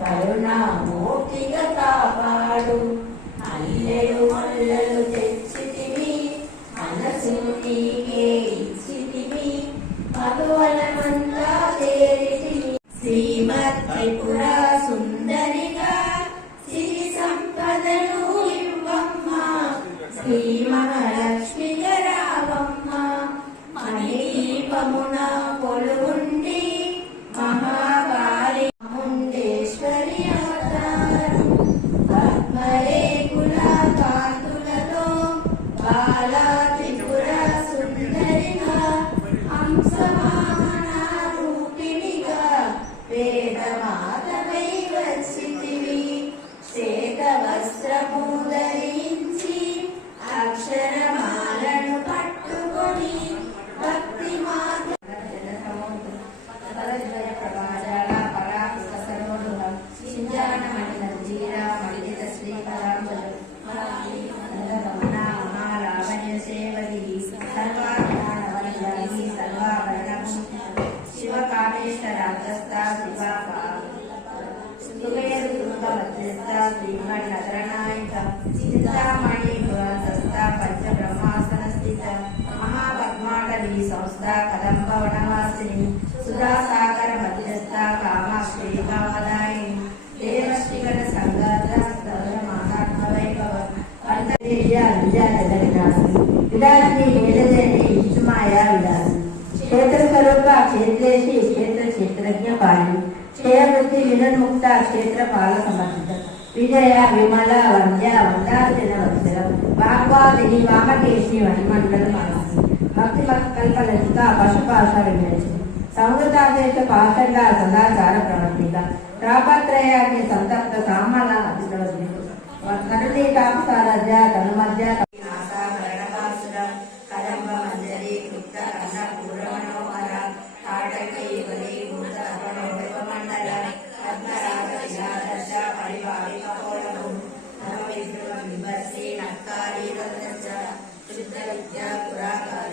కరుణామూర్తిగా కాపాడు. అల్లెలు మల్లెలు తెచ్చితివి మనసు నీకే ఇచ్చితివి పలువలమంతా చేరితివి శ్రీమద్ త్రిపుర సుందరిగా సిరి సంపదలు ఇవ్వమ్మ. శ్రీ మహాలక్ష్మి రావమ్మ. మణి Sama. శాంతస్థా శివాప సుఖయదు దుర్గమధ్యస్థ శ్రీమన్నగరనాయక చింతామణి పురస్థ పంచ స్థిత సంస్థ కదంబ వనవాసిని మధ్యస్థ కామదాయిని సంగాత మహాత్మ వైభవ పంచదేయ క్షేత్ర స్వరూప క్షేత్రేషి క్షేత్ర ప్రజ్ఞపాలి క్షయవృత్తి వినుర్ముక్త క్షేత్ర పాల సమర్థిత. విజయ విమల వంద్య వందాసిన వత్సల. వాగ్వాదిని వాహకేశి వహిమండల మహాసి భక్తి కల్పలసిక పశుపాస విమర్శి సంవృతాదేశ పాసండ సదాచార ప్రవర్తిక. రాపత్రయాన్ని సంతప్త సామాల అభినవసి తరుణీ కాపు సారథ్య తనుమధ్య Kuraka